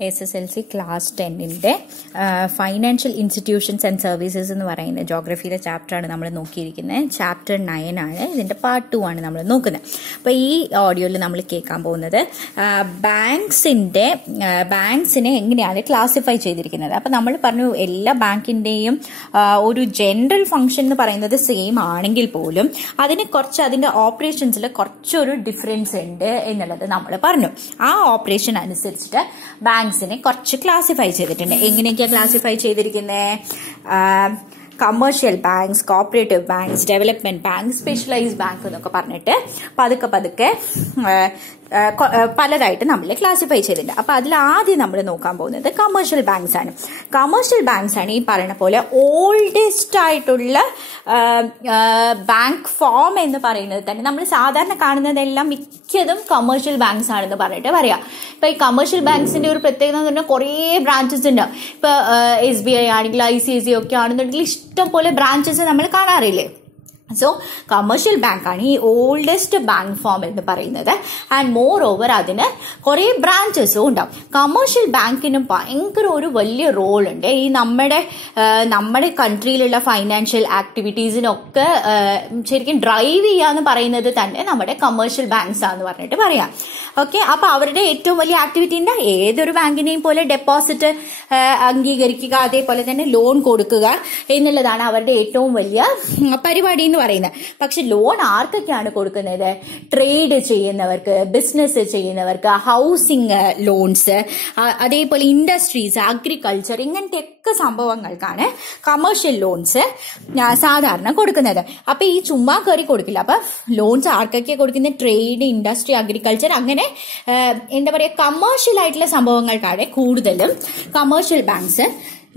Sslc class 10 ന്റെ financial institutions and services എന്ന് പറയുന്ന ജോഗ്രഫിയിലെ ചാപ്റ്ററാണ് നമ്മൾ നോക്കിയിരിക്കുന്നത്. ചാപ്റ്റർ 9 ആണ്. ഇതിന്റെ പാർട്ട് 2 ആണ് നമ്മൾ നോക്കുന്നത്. അപ്പോൾ ഈ ഓഡിയോയിൽ നമ്മൾ കേൾക്കാൻ പോകുന്നത് ബാങ്ക്സിനെ എങ്ങനെയാണ് ക്ലാസിഫൈ ചെയ്തിരിക്കുന്നത്. അപ്പോൾ നമ്മൾ പറഞ്ഞു എല്ലാ ബാങ്കിന്റെയും ഒരു ജനറൽ ഫംഗ്ഷൻ എന്ന് പറയുന്നത് സെയിം ആണെങ്കിൽ പോലും അതിന്റെ ഓപ്പറേഷൻസിൽ കുറച്ചൊരു ഡിഫറൻസ് ഉണ്ട് എന്നുള്ളത് നമ്മൾ പറഞ്ഞു. ആ ഓപ്പറേഷൻ അനുസരിച്ചിട്ട് ബാങ്ക്സിനെ കുറച്ച് ക്ലാസിഫൈ ചെയ്തിട്ടുണ്ട്. എങ്ങനെയൊക്കെയാണ് ക്ലാസിഫൈ ചെയ്തിരിക്കുന്നത്? Commercial banks, cooperative banks, development bank, specialised bank എന്നൊക്കെ പറഞ്ഞിട്ട് പതുക്കെ പലതായിട്ട് നമ്മൾ ക്ലാസിഫൈ ചെയ്തിട്ടുണ്ട്. അപ്പൊ അതിൽ ആദ്യം നമ്മൾ നോക്കാൻ പോകുന്നത് കമേഴ്ഷ്യൽ ബാങ്ക്സ് ആണ്. കമേഴ്ഷ്യൽ ബാങ്ക്സ് ആണ് ഈ പറയുന്ന പോലെ ഓൾഡസ്റ്റ് ആയിട്ടുള്ള ബാങ്ക് ഫോം എന്ന് പറയുന്നത് തന്നെ നമ്മൾ സാധാരണ കാണുന്നതെല്ലാം മിക്കതും കമേഴ്ഷ്യൽ ബാങ്ക്സ് ആണെന്ന് പറഞ്ഞിട്ട് പറയാം. ഇപ്പൊ ഈ കമേഴ്ഷ്യൽ ബാങ്ക്സിന്റെ ഒരു പ്രത്യേകത എന്ന് പറഞ്ഞാൽ കുറേ ബ്രാഞ്ചസ് ഉണ്ട്. ഇപ്പൊ SBI ആണെങ്കിൽ ICICI ഒക്കെ ആണെന്നുണ്ടെങ്കിൽ ഇഷ്ടം പോലെ ബ്രാഞ്ചസ് നമ്മൾ കാണാറില്ലേ. സോ കമേഴ്ഷ്യൽ ബാങ്ക് ആണ് ഈ ഓൾഡസ്റ്റ് ബാങ്ക് ഫോം എന്ന് പറയുന്നത്. ആൻഡ് മോർ ഓവർ അതിന് കുറെ ബ്രാഞ്ചസും ഉണ്ടാവും. കമേഴ്ഷ്യൽ ബാങ്കിനും ഭയങ്കര ഒരു വലിയ റോൾ ഉണ്ട് ഈ നമ്മുടെ കൺട്രിയിലുള്ള ഫൈനാൻഷ്യൽ ആക്ടിവിറ്റീസിനൊക്കെ ശരിക്കും ഡ്രൈവ് ചെയ്യാന്ന് പറയുന്നത് തന്നെ നമ്മുടെ കമേഴ്ഷ്യൽ ബാങ്ക്സ് ആന്ന് പറഞ്ഞിട്ട് പറയാം. ഓക്കെ, അപ്പൊ അവരുടെ ഏറ്റവും വലിയ ആക്ടിവിറ്റി എന്താ? ഏതൊരു ബാങ്കിനെയും പോലെ ഡെപ്പോസിറ്റ് അംഗീകരിക്കുക, അതേപോലെ തന്നെ ലോൺ കൊടുക്കുക എന്നുള്ളതാണ് അവരുടെ ഏറ്റവും വലിയ പരിപാടി എന്ന് പറയുന്നത്. പക്ഷെ ലോൺ ആർക്കൊക്കെയാണ് കൊടുക്കുന്നത്? ട്രേഡ് ചെയ്യുന്നവർക്ക്, ബിസിനസ് ചെയ്യുന്നവർക്ക്, ഹൗസിംഗ് ലോൺസ്, അതേപോലെ ഇൻഡസ്ട്രീസ്, അഗ്രികൾച്ചർ, ഇങ്ങനത്തെയൊക്കെ സംഭവങ്ങൾക്കാണ് കമേഴ്ഷ്യൽ ലോൺസ് സാധാരണ കൊടുക്കുന്നത്. അപ്പൊ ഈ ചുമ്മാ കയറി കൊടുക്കില്ല. അപ്പൊ ലോൺസ് ആർക്കൊക്കെ കൊടുക്കുന്നത്? ട്രേഡ്, ഇൻഡസ്ട്രി, അഗ്രികൾച്ചർ, അങ്ങനെ എന്താ പറയാ കമേഴ്ഷ്യൽ ആയിട്ടുള്ള സംഭവങ്ങൾക്കാണ് കൂടുതലും കമേഴ്ഷ്യൽ ബാങ്ക്സ്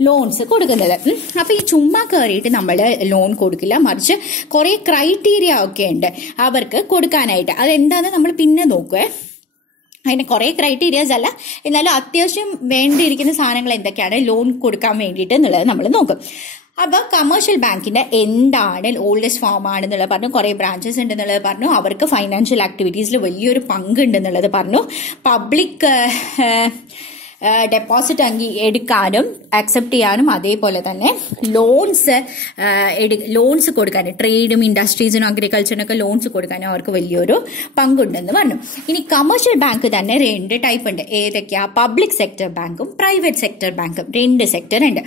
ലോൺസ് കൊടുക്കുന്നത്. അപ്പൊ ഈ ചുമ്മാ കയറിയിട്ട് നമ്മൾ ലോൺ കൊടുക്കില്ല, മറിച്ച് കുറെ ക്രൈറ്റീരിയ ഒക്കെ ഉണ്ട് അവർക്ക് കൊടുക്കാനായിട്ട്. അതെന്താന്ന് നമ്മൾ പിന്നെ നോക്കുവേ. അതിന് കുറെ ക്രൈറ്റീരിയാസ് അല്ല, എന്നാലും അത്യാവശ്യം വേണ്ടിയിരിക്കുന്ന സാധനങ്ങൾ എന്തൊക്കെയാണ് ലോൺ കൊടുക്കാൻ വേണ്ടിയിട്ട് എന്നുള്ളത് നമ്മൾ നോക്കും. അപ്പൊ കമേഴ്ഷ്യൽ ബാങ്കിന്റെ എന്താണ് ഓൾഡസ്റ്റ് ഫോം ആണെന്നുള്ളത് പറഞ്ഞു, കുറെ ബ്രാഞ്ചസ് ഉണ്ടെന്നുള്ളത് പറഞ്ഞു, അവർക്ക് ഫൈനാൻഷ്യൽ ആക്ടിവിറ്റീസിൽ വലിയൊരു പങ്ക് ഉണ്ടെന്നുള്ളത് പറഞ്ഞു, പബ്ലിക് ഡെപ്പോസിറ്റ് എടുക്കാനും അക്സെപ്റ്റ് ചെയ്യാനും, അതേപോലെ തന്നെ ലോൺസ് കൊടുക്കാനും, ട്രേഡും ഇൻഡസ്ട്രീസിനും അഗ്രികൾച്ചറിനൊക്കെ ലോൺസ് കൊടുക്കാനും അവർക്ക് വലിയൊരു പങ്കുണ്ടെന്ന് പറഞ്ഞു. ഇനി കമേഴ്ഷ്യൽ ബാങ്ക് തന്നെ 2 ടൈപ്പ് ഉണ്ട്. ഏതൊക്കെയാ? പബ്ലിക് സെക്ടർ ബാങ്കും പ്രൈവറ്റ് സെക്ടർ ബാങ്കും. 2 സെക്ടർ ഉണ്ട്.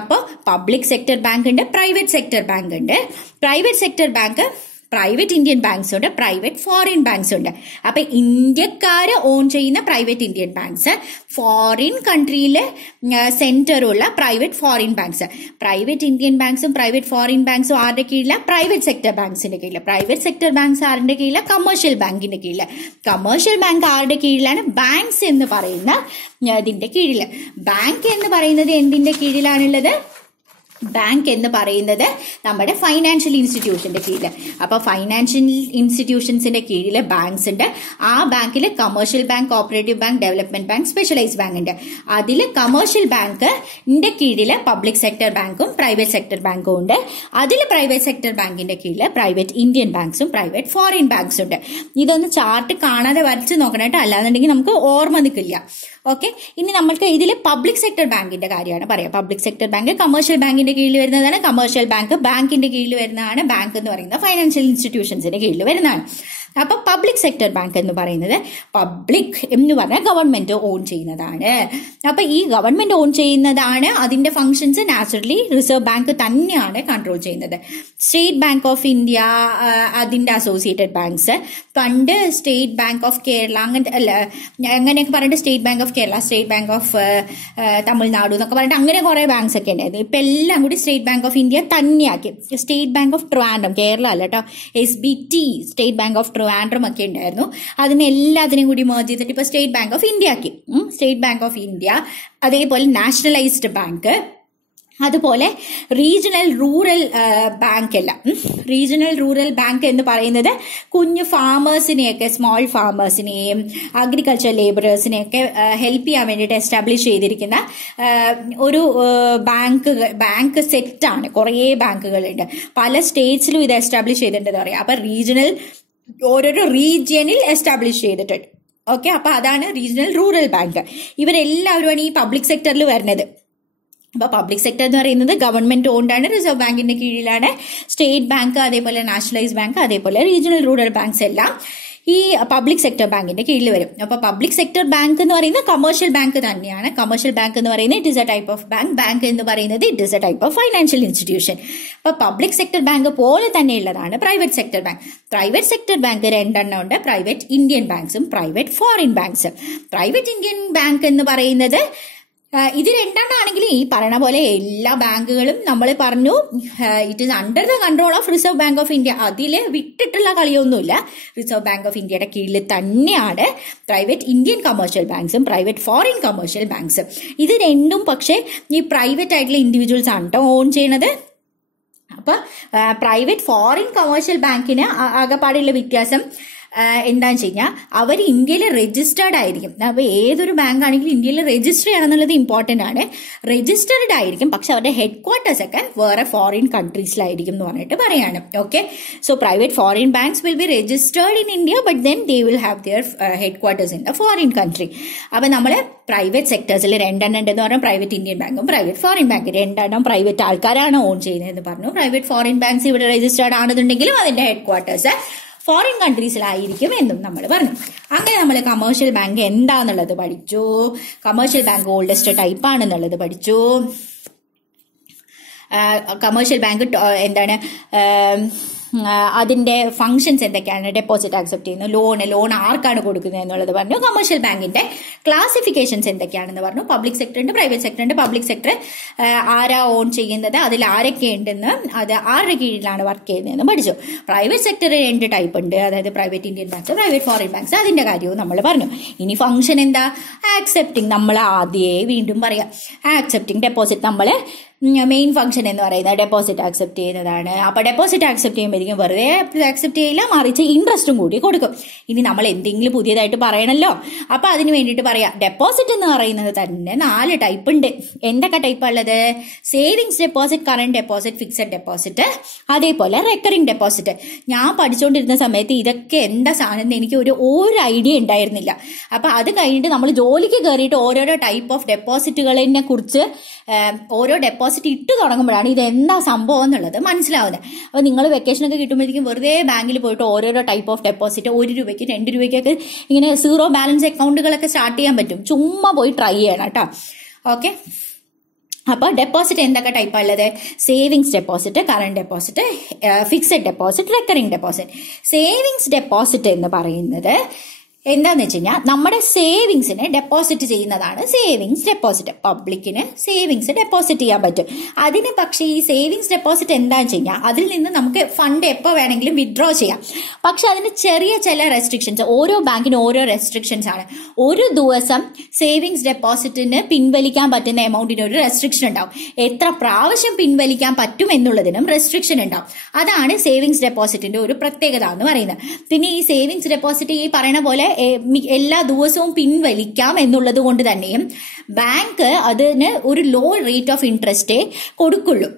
അപ്പോൾ പബ്ലിക് സെക്ടർ ബാങ്ക് ഉണ്ട്, പ്രൈവറ്റ് സെക്ടർ ബാങ്ക് ഉണ്ട്. Private sector bank private Indian banks ഉണ്ട്, പ്രൈവറ്റ് ഫോറിൻ ബാങ്ക്സ് ഉണ്ട്. അപ്പൊ ഇന്ത്യക്കാര് ഓൺ ചെയ്യുന്ന പ്രൈവറ്റ് ഇന്ത്യൻ ബാങ്ക്സ്, ഫോറിൻ കൺട്രിയിലെ സെന്ററുള്ള private foreign banks. Private Indian ബാങ്ക്സും പ്രൈവറ്റ് ഫോറിൻ ബാങ്ക്സും ആരുടെ കീഴില? പ്രൈവറ്റ് സെക്ടർ ബാങ്ക്സിന്റെ കീഴില്. പ്രൈവറ്റ് സെക്ടർ ബാങ്ക്സ് ആരുടെ കീഴില? കമേഴ്ഷ്യൽ ബാങ്കിന്റെ കീഴില്. കമേഴ്ഷ്യൽ ബാങ്ക് ആരുടെ കീഴിലാണ്? ബാങ്ക്സ് എന്ന് പറയുന്ന ഇതിന്റെ കീഴില്. ബാങ്ക് എന്ന് പറയുന്നത് എന്തിന്റെ കീഴിലാണുള്ളത്? ബാങ്ക് എന്ന് പറയുന്നത് നമ്മുടെ ഫൈനാൻഷ്യൽ ഇൻസ്റ്റിറ്റ്യൂഷന്റെ കീഴില്. അപ്പൊ ഫൈനാൻഷ്യൽ ഇൻസ്റ്റിറ്റ്യൂഷൻസിന്റെ കീഴില് ബാങ്ക്സ് ഉണ്ട്. ആ ബാങ്കിൽ commercial bank, cooperative bank, development bank, specialised bank ഉണ്ട്. അതിൽ കമേഴ്ഷ്യൽ ബാങ്കിന്റെ കീഴില് പബ്ലിക് സെക്ടർ ബാങ്കും പ്രൈവറ്റ് സെക്ടർ ബാങ്കും ഉണ്ട്. അതിൽ പ്രൈവറ്റ് സെക്ടർ ബാങ്കിന്റെ കീഴില് പ്രൈവറ്റ് ഇന്ത്യൻ ബാങ്ക്സും പ്രൈവറ്റ് ഫോറിൻ ബാങ്ക്സും ഉണ്ട്. ഇതൊന്ന് ചാർട്ട് കാണാതെ വരച്ച് നോക്കണം കേട്ടോ, അല്ലാന്നുണ്ടെങ്കിൽ നമുക്ക് ഓർമ്മ നിൽക്കില്ല. ഓക്കെ, ഇനി നമ്മൾക്ക് ഇതിൽ പബ്ലിക് സെക്ടർ ബാങ്കിന്റെ കാര്യമാണ് പറയാം. പബ്ലിക് സെക്ടർ ബാങ്ക് കമേഴ്ഷ്യൽ ബാങ്കിന്റെ കീഴിൽ വരുന്നതാണ്. കമേഴ്ഷ്യൽ ബാങ്ക് ബാങ്കിന്റെ കീഴിൽ വരുന്നതാണ്. ബാങ്ക് എന്ന് പറയുന്ന ഫൈനാൻഷ്യൽ ഇൻസ്റ്റിറ്റ്യൂഷൻസിന്റെ കീഴിൽ വരുന്നതാണ്. അപ്പൊ പബ്ലിക് സെക്ടർ ബാങ്ക് എന്ന് പറയുന്നത് പബ്ലിക് എന്ന് പറഞ്ഞാൽ ഗവൺമെന്റ് ഓൺ ചെയ്യുന്നതാണ്. അപ്പൊ ഈ ഗവൺമെന്റ് ഓൺ ചെയ്യുന്നതാണ്. അതിന്റെ ഫംഗ്ഷൻസ് നാച്ചുറലി റിസർവ് ബാങ്ക് തന്നെയാണ് കൺട്രോൾ ചെയ്യുന്നത്. സ്റ്റേറ്റ് ബാങ്ക് ഓഫ് ഇന്ത്യ, അതിന്റെ അസോസിയേറ്റഡ് ബാങ്ക്സ്, പണ്ട് സ്റ്റേറ്റ് ബാങ്ക് ഓഫ് കേരള, അങ്ങനെയൊക്കെ പറഞ്ഞിട്ട് state bank of Kerala, state bank of Tamil Nadu എന്നൊക്കെ പറഞ്ഞിട്ട് അങ്ങനെ കുറെ ബാങ്ക്സ് ഒക്കെ ഉണ്ടായിരുന്നു. ഇപ്പൊ എല്ലാം കൂടി സ്റ്റേറ്റ് ബാങ്ക് ഓഫ് ഇന്ത്യ തന്നെയാക്കി. State bank of Trivandrum, Kerala അല്ല കേട്ടോ, SBT, state bank of Trivandrum ഒക്കെ ഉണ്ടായിരുന്നു. അതിനെല്ലാത്തിനും കൂടി മെർജ് ചെയ്തിട്ട് ഇപ്പൊ സ്റ്റേറ്റ് ബാങ്ക് ഓഫ് ഇന്ത്യ ആക്കി. സ്റ്റേറ്റ് ബാങ്ക് ഓഫ് ഇന്ത്യ, അതേപോലെ നാഷണലൈസ്ഡ് ബാങ്ക്, അതുപോലെ റീജിയണൽ റൂറൽ ബാങ്ക് അല്ല. റീജിയണൽ റൂറൽ ബാങ്ക് എന്ന് പറയുന്നത് കുഞ്ഞു ഫാമേഴ്സിനെയൊക്കെ, സ്മോൾ ഫാമേഴ്സിനെയും അഗ്രികൾച്ചർ ലേബറേഴ്സിനെയൊക്കെ ഹെൽപ്പ് ചെയ്യാൻ വേണ്ടിയിട്ട് എസ്റ്റാബ്ലിഷ് ചെയ്തിരിക്കുന്ന ഒരു ബാങ്ക് സെറ്റാണ്. കുറേ ബാങ്കുകളുണ്ട്, പല സ്റ്റേറ്റ്സിലും ഇത് എസ്റ്റാബ്ലിഷ് ചെയ്തിട്ടുണ്ടെന്ന് പറയാം. അപ്പൊ ഓരോരോ റീജിയനിൽ എസ്റ്റാബ്ലിഷ് ചെയ്തിട്ടുണ്ട്. ഓക്കെ, അപ്പൊ അതാണ് റീജിയണൽ റൂറൽ ബാങ്ക്. ഇവരെല്ലാവരുമാണ് ഈ പബ്ലിക് സെക്ടറിൽ വരുന്നത്. അപ്പൊ പബ്ലിക് സെക്ടർ എന്ന് പറയുന്നത് ഗവൺമെന്റ് ഓൺഡ്, റിസർവ് ബാങ്കിന്റെ കീഴിലാണ്. സ്റ്റേറ്റ് ബാങ്ക്, അതേപോലെ നാഷണലൈസ് ബാങ്ക്, അതേപോലെ റീജിയണൽ റൂറൽ ബാങ്ക്സ് എല്ലാം ഈ പബ്ലിക് സെക്ടർ ബാങ്കിന്റെ കീഴിൽ വരും. അപ്പൊ പബ്ലിക് സെക്ടർ ബാങ്ക് എന്ന് പറയുന്നത് കമേഴ്ഷ്യൽ ബാങ്ക് തന്നെയാണ്. കമേഴ്ഷ്യൽ ബാങ്ക് എന്ന് പറയുന്നത് it is a type of bank. Bank എന്ന് പറയുന്നത് it is a type of financial institution. അപ്പൊ പബ്ലിക് സെക്ടർ ബാങ്ക് പോലെ തന്നെയുള്ളതാണ് private sector bank. Private sector bank രണ്ടെണ്ണം ഉണ്ട്, പ്രൈവറ്റ് ഇന്ത്യൻ ബാങ്ക്സും പ്രൈവറ്റ് ഫോറിൻ ബാങ്ക്സും. പ്രൈവറ്റ് ഇന്ത്യൻ ബാങ്ക് എന്ന് പറയുന്നത് ഇത് രണ്ടെണ്ണമാണെങ്കിൽ ഈ പറയണ പോലെ എല്ലാ ബാങ്കുകളും നമ്മൾ പറഞ്ഞു it is under the control of reserve bank of India. അതിൽ വിട്ടിട്ടുള്ള കളിയൊന്നുമില്ല. റിസർവ് ബാങ്ക് ഓഫ് ഇന്ത്യയുടെ കീഴിൽ തന്നെയാണ് പ്രൈവറ്റ് ഇന്ത്യൻ കമേഴ്ഷ്യൽ ബാങ്ക്സും പ്രൈവറ്റ് ഫോറിൻ കമേഴ്ഷ്യൽ ബാങ്ക്സും. ഇത് രണ്ടും പക്ഷേ ഈ പ്രൈവറ്റ് ആയിട്ടുള്ള ഇൻഡിവിജ്വൽസ് ആണ് കേട്ടോ ഓൺ ചെയ്യണത്. അപ്പൊ പ്രൈവറ്റ് ഫോറിൻ കമേഴ്ഷ്യൽ ബാങ്കിന് ആകെപ്പാടെയുള്ള വ്യത്യാസം എന്താണെന്ന് വെച്ച് കഴിഞ്ഞാൽ അവർ ഇന്ത്യയിൽ രജിസ്റ്റേർഡ് ആയിരിക്കും. അപ്പൊ ഏതൊരു ബാങ്ക് ആണെങ്കിലും ഇന്ത്യയിൽ രജിസ്റ്റർ ചെയ്യണമെന്നുള്ളത് ഇമ്പോർട്ടന്റ് ആണ്. രജിസ്റ്റേർഡ് ആയിരിക്കും, പക്ഷെ അവരുടെ ഹെഡ് ക്വാർട്ടേഴ്സ് ഒക്കെ വേറെ ഫോറിൻ കൺട്രീസിലായിരിക്കും എന്ന് പറഞ്ഞിട്ട് പറയാണ്. Okay, so private foreign banks will be registered in India, but then they will have their headquarters in the foreign country. അപ്പൊ നമ്മള് പ്രൈവറ്റ് സെക്ടേഴ്സിൽ രണ്ടെണ്ണം ഉണ്ടെന്ന് പറഞ്ഞാൽ പ്രൈവറ്റ് ഇന്ത്യൻ ബാങ്കും പ്രൈവറ്റ് ഫോറിൻ ബാങ്ക് രണ്ടെണ്ണം പ്രൈവറ്റ് ആൾക്കാരാണ് ഓൺ ചെയ്യുന്നതെന്ന് പറഞ്ഞു. പ്രൈവറ്റ് ഫോറിൻ ബാങ്ക്സ് ഇവിടെ രജിസ്റ്റേർഡ് ആണെന്നുണ്ടെങ്കിലും അതിന്റെ ഹെഡ് ക്വാർട്ടേഴ്സ് ഫോറിൻ കൺട്രീസിലായിരിക്കും എന്നും നമ്മൾ പറഞ്ഞു. അങ്ങനെ നമ്മൾ കമേഴ്ഷ്യൽ ബാങ്ക് എന്താന്നുള്ളത് പഠിച്ചു. കമേഴ്ഷ്യൽ ബാങ്ക് ഓൾഡസ്റ്റ് ടൈപ്പ് ആണെന്നുള്ളത് പഠിച്ചു. കമേഴ്ഷ്യൽ ബാങ്ക് എന്താണ്, അതിന്റെ ഫംഗ്ഷൻസ് എന്തൊക്കെയാണ്, ഡെപ്പോസിറ്റ് ആക്സെപ്റ്റ് ചെയ്യുന്നു, ലോൺ ആർക്കാണ് കൊടുക്കുന്നത് എന്നുള്ളത് പറഞ്ഞു. കമേഴ്ഷ്യൽ ബാങ്കിന്റെ ക്ലാസിഫിക്കേഷൻസ് എന്തൊക്കെയാണെന്ന് പറഞ്ഞു. പബ്ലിക് സെക്ടർ ഉണ്ട്, പ്രൈവറ്റ് സെക്ടർ ഉണ്ട്. പബ്ലിക് സെക്ടർ ആരാ ഓൺ ചെയ്യുന്നത്, അതിൽ ആരൊക്കെ ഉണ്ടെന്ന്, അത് ആരുടെ കീഴിലാണ് വർക്ക് ചെയ്യുന്നതെന്ന് പഠിച്ചു. പ്രൈവറ്റ് സെക്ടർ 2 ടൈപ്പ് ഉണ്ട്, അതായത് private Indian banks, private foreign banks. അതിന്റെ കാര്യവും നമ്മൾ പറഞ്ഞു. ഇനി ഫംഗ്ഷൻ എന്താ, ആക്സെപ്റ്റിംഗ്. നമ്മൾ ആദ്യമേ വീണ്ടും പറയാം, ആക്സെപ്റ്റിംഗ് ഡെപ്പോസിറ്റ്. നമ്മൾ മെയിൻ ഫംഗ്ഷൻ എന്ന് പറയുന്നത് ഡെപ്പോസിറ്റ് ആക്സെപ്റ്റ് ചെയ്യുന്നതാണ്. അപ്പൊ ഡെപ്പോസിറ്റ് ആക്സെപ്റ്റ് ചെയ്യുമ്പോഴേക്കും വെറുതെ ആക്സെപ്റ്റ് ചെയ്യില്ല, മറിച്ച് ഇൻട്രസ്റ്റും കൂടി കൊടുക്കും. ഇനി നമ്മൾ എന്തെങ്കിലും പുതിയതായിട്ട് പറയണല്ലോ, അപ്പൊ അതിന് വേണ്ടിയിട്ട് പറയാം. ഡെപ്പോസിറ്റ് എന്ന് പറയുന്നത് തന്നെ 4 ടൈപ്പ് ഉണ്ട്. എന്തൊക്കെ ടൈപ്പ് ഉള്ളത്, savings deposit, current deposit, fixed deposit, അതേപോലെ റെക്കറിംഗ് ഡെപ്പോസിറ്റ്. ഞാൻ പഠിച്ചുകൊണ്ടിരുന്ന സമയത്ത് ഇതൊക്കെ എന്താ സാധനം എനിക്ക് ഒരു ഐഡിയ ഉണ്ടായിരുന്നില്ല. അപ്പൊ അത് കഴിഞ്ഞിട്ട് നമ്മൾ ജോലിക്ക് കയറിയിട്ട് ഓരോരോ ടൈപ്പ് ഓഫ് ഡെപ്പോസിറ്റുകളെ കുറിച്ച് ഓരോ ഡെപ്പോസിറ്റ് ഇട്ട് തുടങ്ങുമ്പോഴാണ് ഇത് എന്താ സംഭവം എന്നുള്ളത് മനസ്സിലാവുന്നത്. അപ്പൊ നിങ്ങൾ വെക്കേഷനൊക്കെ കിട്ടുമ്പോഴേക്കും വെറുതെ ബാങ്കിൽ പോയിട്ട് ഓരോരോ ടൈപ്പ് ഓഫ് ഡെപ്പോസിറ്റ് 1 രൂപയ്ക്ക് 2 രൂപയ്ക്കൊക്കെ ഇങ്ങനെ 0 ബാലൻസ് അക്കൗണ്ടുകളൊക്കെ സ്റ്റാർട്ട് ചെയ്യാൻ പറ്റും. ചുമ്മാ പോയി ട്രൈ ചെയ്യണം കേട്ടോ. ഓക്കെ, അപ്പൊ ഡെപ്പോസിറ്റ് എന്തൊക്കെ ടൈപ്പ് ഉള്ളത്, savings deposit, current deposit, fixed deposit, recurring deposit. Savings deposit എന്ന് പറയുന്നത് എന്താന്ന് വെച്ച് കഴിഞ്ഞാൽ നമ്മുടെ സേവിങ്സിനെ ഡെപ്പോസിറ്റ് ചെയ്യുന്നതാണ് സേവിങ്സ് ഡെപ്പോസിറ്റ്. പബ്ലിക്കിന് സേവിങ്സ് ഡെപ്പോസിറ്റ് ചെയ്യാൻ പറ്റും. അതിന് പക്ഷേ ഈ സേവിങ്സ് ഡെപ്പോസിറ്റ് എന്താന്ന് വെച്ച് കഴിഞ്ഞാൽ അതിൽ നിന്ന് നമുക്ക് ഫണ്ട് എപ്പോൾ വേണമെങ്കിലും വിഡ്രോ ചെയ്യാം. പക്ഷെ അതിന് ചില റെസ്ട്രിക്ഷൻസ്, ഓരോ ബാങ്കിനും ഓരോ റെസ്ട്രിക്ഷൻസ് ആണ്. ഒരു ദിവസം സേവിങ്സ് ഡെപ്പോസിറ്റിന് പിൻവലിക്കാൻ പറ്റുന്ന എമൗണ്ടിന് ഒരു റെസ്ട്രിക്ഷൻ ഉണ്ടാവും. എത്ര പ്രാവശ്യം പിൻവലിക്കാൻ പറ്റും എന്നുള്ളതിനും റെസ്ട്രിക്ഷൻ ഉണ്ടാവും. അതാണ് സേവിങ്സ് ഡെപ്പോസിറ്റിന്റെ ഒരു പ്രത്യേകത എന്ന് പറയുന്നത്. പിന്നെ ഈ സേവിങ്സ് ഡെപ്പോസിറ്റ് ഈ പറയുന്ന പോലെ എല്ലാ ദിവസവും പിൻവലിക്കാം എന്നുള്ളത് കൊണ്ട് തന്നെയും ബാങ്ക് അതിന് ഒരു ലോ റേറ്റ് ഓഫ് ഇൻട്രസ്റ്റേ കൊടുക്കുള്ളൂ.